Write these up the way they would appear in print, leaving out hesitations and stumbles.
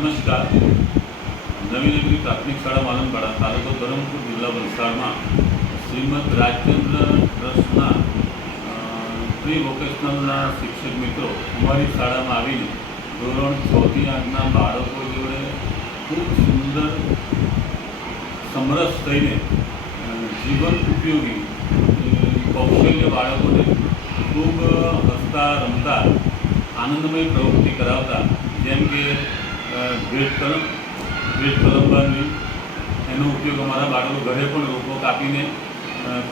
નમસ્કાર. નવી નગરી પ્રાથમિક શાળા માલનપાડા, તાલુકો ધરમપુર, જિલ્લા વલસાડમાં શ્રીમદ રાજચંદ્ર ટ્રસ્ટના પ્રી વોકેશનલના શિક્ષક મિત્રો અમારી શાળામાં આવીને ધોરણ 6 થી 8ના બાળકો જોડે ખૂબ સુંદર સમરસ થઈને જીવન ઉપયોગી કૌશલ્ય બાળકોને ખૂબ હસતા રમતા આનંદમય પ્રવૃત્તિ કરાવતા, જેમ કે ભેટ કલમ બાંધવી, એનો ઉપયોગ અમારા બાળકો ઘરે પણ રોપો કાપીને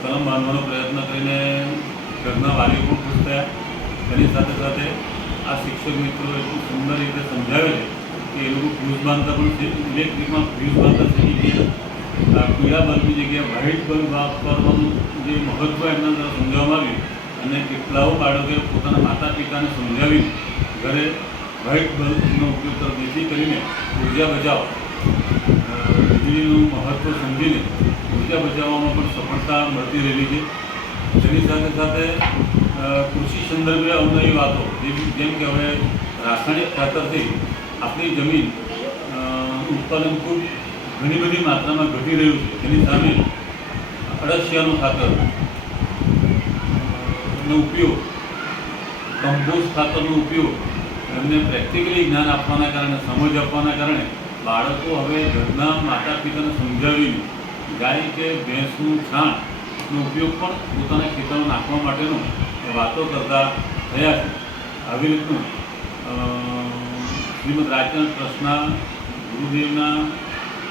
કલમ બાંધવાનો પ્રયત્ન કરીને ઘરના વાલીઓ પણ ખુશ થયા. તેની સાથે સાથે આ શિક્ષક મિત્રો એટલું સુંદર રીતે સમજાવે છે કે એ લોકો ફ્યુઝ બાંધતા પણ ઇલેક્ટ્રિકમાં ફ્યુઝ બાંધતા શીખી ગયા. પીળા બલ્બની જગ્યાએ વ્હાઇટ બલ્બ વાપરવાનું જે મહત્ત્વ એમના દ્વારા સમજાવવામાં આવ્યું, અને કેટલાઓ બાળકોએ પોતાના માતા પિતાને સમજાવી ઘરે વ્હાઇટ બલ્બનો ઉપયોગ કરો, જેથી કરીને ઉર્જા બચાવ, વીજળીનું મહત્ત્વ સમજીને ઉર્જા બચાવવામાં પણ સફળતા મળતી રહેલી છે. તેની સાથે સાથે કૃષિ સંદર્ભે અવનવી વાતો, જેમ કે હવે રાસાયણિક ખાતરથી આપણી જમીન ઉત્પાદન ખૂબ ઘણી બધી માત્રામાં ઘટી રહ્યું છે. તેની સામે અળસિયાનું ખાતરનો ઉપયોગ, કમ્પોસ્ટ ખાતરનો ઉપયોગ એમને પ્રેક્ટિકલી જ્ઞાન આપવાના કારણે, સમજ આપવાના કારણે બાળકો હવે ઘરના માતા પિતાને સમજાવીને ગાય કે ભેંસનું છાણનો ઉપયોગ પણ પોતાના ખેતરમાં નાખવા માટેનો વાતો કરતા થયા છે. આવી રીતનું શ્રીમદ રાજચંદ્ર ટ્રસ્ટના ગુરુદેવના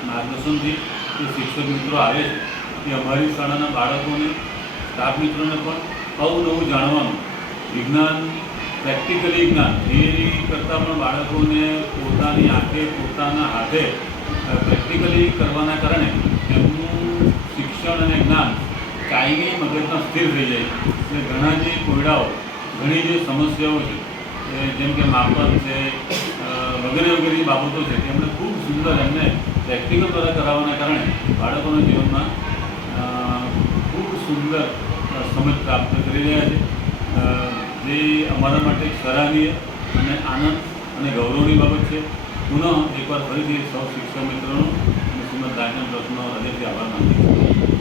માર્ગદર્શનથી જે શિક્ષક મિત્રો આવે છે, તે અમારી શાળાના બાળકોને, સ્ટાફ મિત્રોને પણ અવનવું જાણવાનું, વિજ્ઞાન, પ્રેક્ટિકલી જ્ઞાન થિયરી કરતાં પણ બાળકોને પોતાની આંખે, પોતાના હાથે પ્રેક્ટિકલી કરવાના કારણે એમનું શિક્ષણ અને જ્ઞાન કાયમી મગજમાં સ્થિર થઈ જાય છે. એટલે ઘણા જે કોયડાઓ, ઘણી જે સમસ્યાઓ છે, જેમ કે માપન છે, વગેરે વગેરે બાબતો છે, તેમણે ખૂબ સુંદર એમને પ્રેક્ટિકલ દ્વારા કરાવવાના કારણે બાળકોના જીવનમાં ખૂબ સુંદર સમજ પ્રાપ્ત કરી રહ્યા છે, જે અમારા માટે એક સરાહનીય અને આનંદ અને ગૌરવની બાબત છે. પુનઃ એકવાર ફરીથી સૌ શિક્ષક મિત્રોનો અને શ્રીમદ રાજચંદ્ર ટ્રસ્ટનો હૃદયથી આભાર માનું છું.